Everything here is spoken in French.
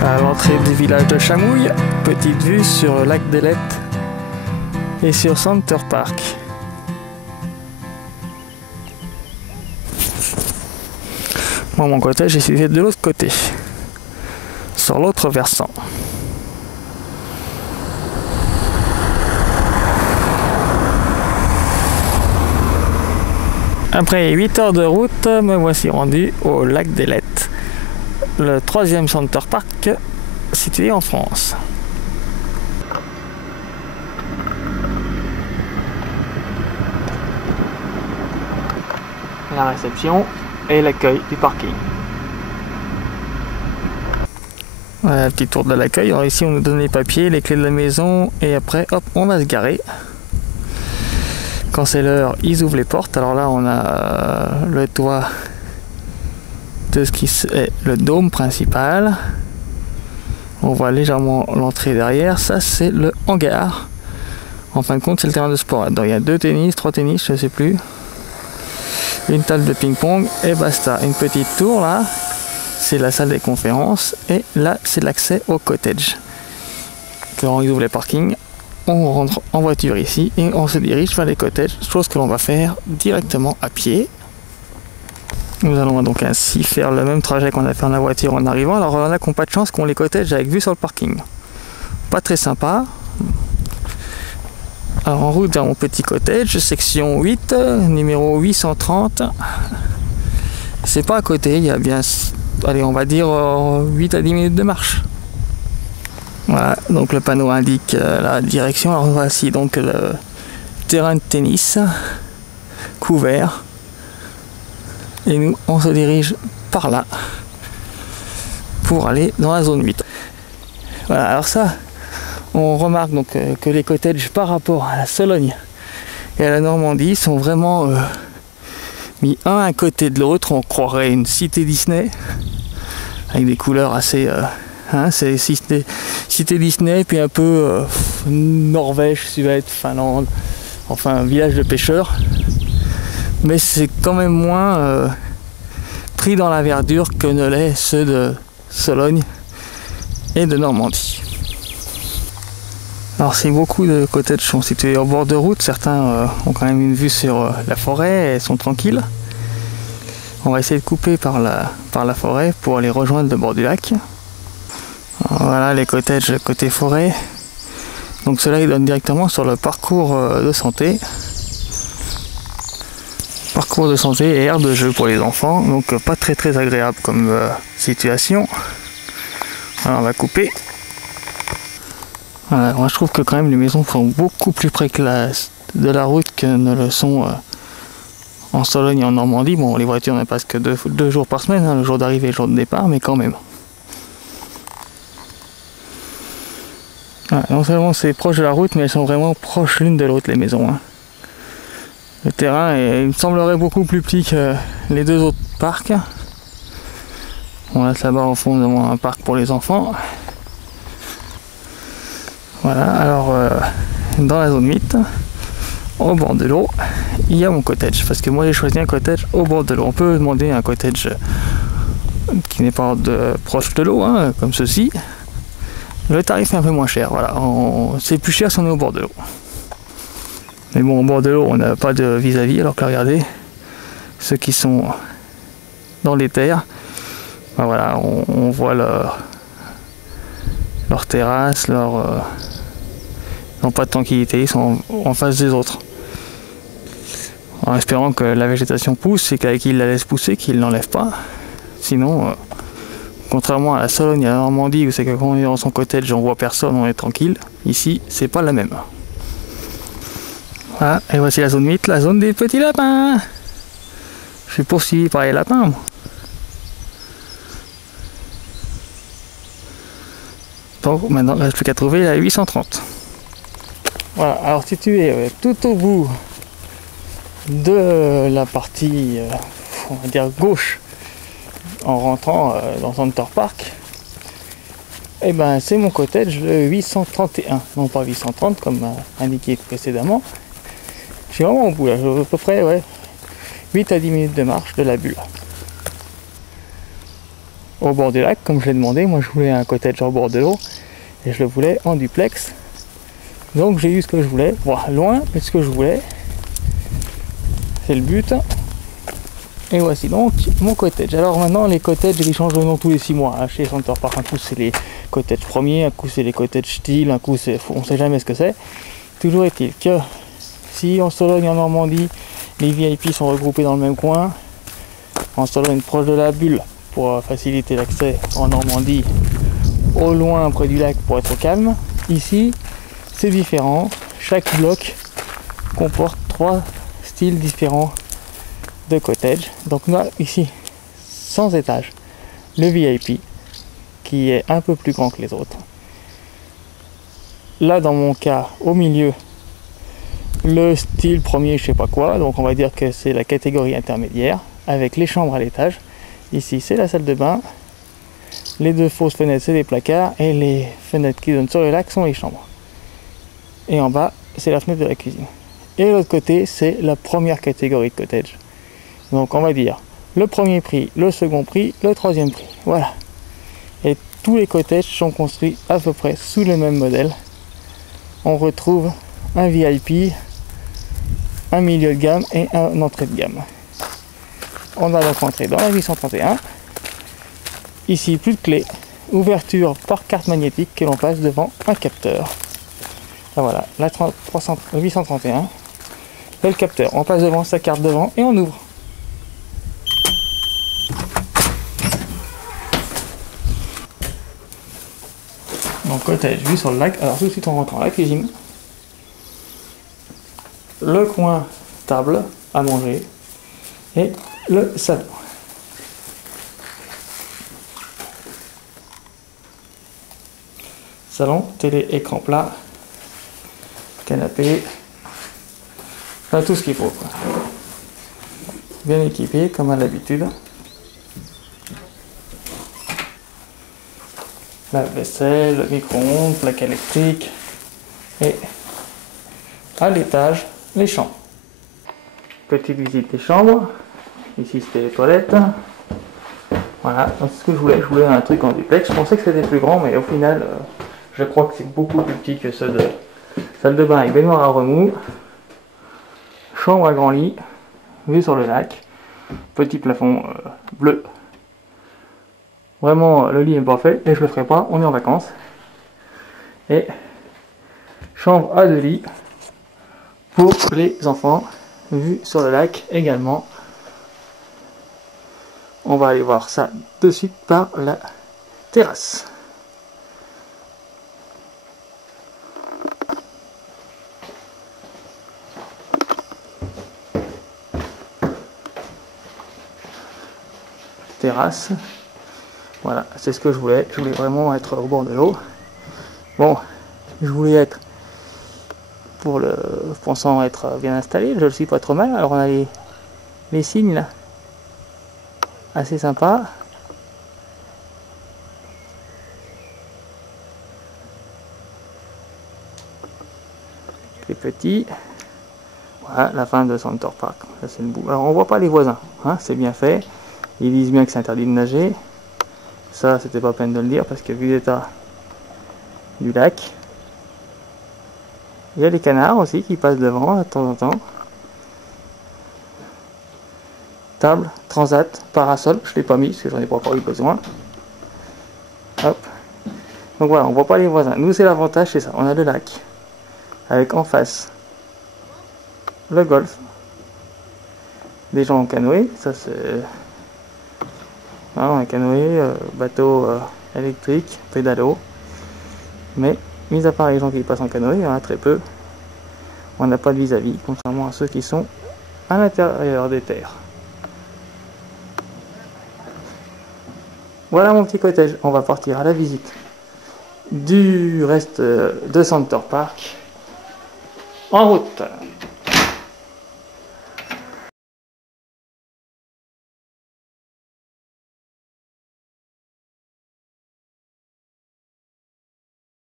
À l'entrée du village de Chamouille, petite vue sur le lac d'Elette et sur Center Park. Moi, mon cottage est situé de l'autre côté, sur l'autre versant. Après 8 heures de route, me voici rendu au lac d'Elette, le 3e Center Park situé en France. La réception et l'accueil du parking. Voilà, un petit tour de l'accueil. Alors ici on nous donne les papiers, les clés de la maison et après hop on va se garer. Quand c'est l'heure, ils ouvrent les portes. Alors là on a le toit de ce qui est le dôme principal. On voit légèrement l'entrée derrière. Ça c'est le hangar. En fin de compte c'est le terrain de sport. Donc il y a 2 tennis, 3 tennis, je sais plus. Une table de ping-pong et basta. Une petite tour là, c'est la salle des conférences et là c'est l'accès au cottage. Quand ils ouvrent les parkings, on rentre en voiture ici et on se dirige vers les cottages, chose que l'on va faire directement à pied. Nous allons donc ainsi faire le même trajet qu'on a fait en la voiture en arrivant. Alors on a qu'on pas de chance qu'on les cottages avec vue sur le parking. Pas très sympa. Alors en route vers mon petit cottage, section 8, numéro 830. C'est pas à côté, il y a bien, allez on va dire 8 à 10 minutes de marche. Voilà, donc le panneau indique la direction. Alors voici donc le terrain de tennis couvert. Et nous on se dirige par là pour aller dans la zone 8. Voilà, alors ça, on remarque donc que les cottages par rapport à la Sologne et à la Normandie sont vraiment mis un à côté de l'autre. On croirait une cité Disney avec des couleurs assez c'est cité Disney puis un peu Norvège, Suède, Finlande, enfin un village de pêcheurs, mais c'est quand même moins pris dans la verdure que ne l'est ceux de Sologne et de Normandie. Alors si beaucoup de cottages sont situés au bord de route, certains ont quand même une vue sur la forêt et sont tranquilles. On va essayer de couper par la forêt pour aller rejoindre le bord du lac. Alors voilà les cottages côté forêt. Donc cela ils donnent directement sur le parcours de santé. Parcours de santé et aire de jeu pour les enfants. Donc pas très agréable comme situation. Alors on va couper. Voilà, moi je trouve que quand même les maisons sont beaucoup plus près de la route que ne le sont en Sologne et en Normandie. Bon, les voitures ne passent que 2 jours par semaine, le jour d'arrivée et le jour de départ, mais quand même. Voilà, non seulement c'est proche de la route, mais elles sont vraiment proches l'une de l'autre, les maisons. Le terrain il me semblerait beaucoup plus petit que les 2 autres parcs. On reste là-bas au fond devant un parc pour les enfants. Voilà, alors dans la zone 8, au bord de l'eau, il y a mon cottage. Parce que moi j'ai choisi un cottage au bord de l'eau. On peut demander un cottage qui n'est pas proche de l'eau, comme ceci. Le tarif est un peu moins cher, voilà. C'est plus cher si on est au bord de l'eau. Mais bon, au bord de l'eau, on n'a pas de vis-à-vis, alors que regardez, ceux qui sont dans les terres, ben voilà, on voit leur terrasse, ils n'ont pas de tranquillité, ils sont en face des autres. En espérant que la végétation pousse et qu'ils la laissent pousser, qu'ils ne l'enlèvent pas. Sinon, contrairement à la Sologne et à la Normandie, où c'est que quand on est dans son cottage, on voit personne, on est tranquille. Ici, c'est pas la même. Voilà, et voici la zone 8, la zone des petits lapins. Je suis poursuivi par les lapins, moi. Donc maintenant, il ne reste plus qu'à trouver la 830. Voilà, alors situé tout au bout de la partie, on va dire gauche, en rentrant dans Center Park, et ben c'est mon cottage le 831, non pas 830 comme indiqué précédemment. Je suis vraiment au bout là, à peu près 8 à 10 minutes de marche de la bulle. au bord du lac, comme je l'ai demandé. Moi je voulais un cottage au bord de l'eau et je le voulais en duplex. Donc j'ai eu ce que je voulais, bon, loin, mais ce que je voulais. C'est le but. Et voici donc mon cottage. Alors maintenant les cottages ils changent de nom tous les 6 mois. Hein. Chez Center Park, un coup c'est les cottages premiers, un coup c'est les cottages style, un coup c'est. On sait jamais ce que c'est. Toujours est-il que si en Sologne, en Normandie, les VIP sont regroupés dans le même coin, en Sologne proche de la bulle pour faciliter l'accès, en Normandie au loin près du lac pour être au calme. Ici c'est différent, chaque bloc comporte 3 styles différents de cottage. Donc on a ici 100 étages, le VIP qui est un peu plus grand que les autres. Là dans mon cas au milieu le style premier je sais pas quoi, donc on va dire que c'est la catégorie intermédiaire avec les chambres à l'étage. Ici c'est la salle de bain, les 2 fausses fenêtres c'est les placards et les fenêtres qui donnent sur le lac sont les chambres. Et en bas c'est la fenêtre de la cuisine. Et de l'autre côté c'est la première catégorie de cottage. Donc on va dire le premier prix, le second prix, le troisième prix. Voilà. Et tous les cottages sont construits à peu près sous le même modèle. On retrouve un VIP, un milieu de gamme et un entrée de gamme. On va donc entrer dans la 831. Ici plus de clé, ouverture par carte magnétique que l'on passe devant un capteur. Et voilà, la 831. Et le capteur, on passe devant sa carte devant et on ouvre. Donc cottage vue sur le lac. Alors tout de suite on rentre dans la cuisine. Le coin table à manger et le salon. Salon, télé, écran plat, canapé, enfin, tout ce qu'il faut, quoi. Bien équipé comme à l'habitude. La vaisselle, le micro-ondes, plaque électrique et à l'étage les chambres. Petite visite des chambres. Ici c'était les toilettes. Voilà, donc c'est ce que je voulais un truc en duplex. Je pensais que c'était plus grand mais au final je crois que c'est beaucoup plus petit que ceux de salle de bain avec baignoire à remous. Chambre à grand lit, vue sur le lac, petit plafond bleu. Vraiment, le lit est parfait et je le ferai pas, on est en vacances. Et chambre à 2 lits pour les enfants, vue sur le lac également. On va aller voir ça de suite par la terrasse. Terrasse. Voilà, c'est ce que je voulais. Je voulais vraiment être au bord de l'eau. Bon, je voulais être pensant être bien installé. Je le suis pas trop mal. Alors on a les signes là, assez sympa. Les petits. Voilà, la fin de Center Park. Là, c'est le bout. Alors on voit pas les voisins, hein, c'est bien fait. Ils disent bien que c'est interdit de nager. Ça, c'était pas peine de le dire parce que vu l'état du lac, il y a les canards aussi qui passent devant de temps en temps. Table, transat, parasol, je l'ai pas mis parce que j'en ai pas encore eu besoin. Hop. Donc voilà, on voit pas les voisins. Nous, c'est l'avantage, c'est ça. On a le lac avec en face le golf, des gens en canoë, ça c'est un canoë, bateau électrique, pédalo. Mais mis à part les gens qui passent en canoë, il y en a très peu. On n'a pas de vis-à-vis, contrairement à ceux qui sont à l'intérieur des terres. Voilà mon petit cottage. On va partir à la visite du reste de Center Park. En route.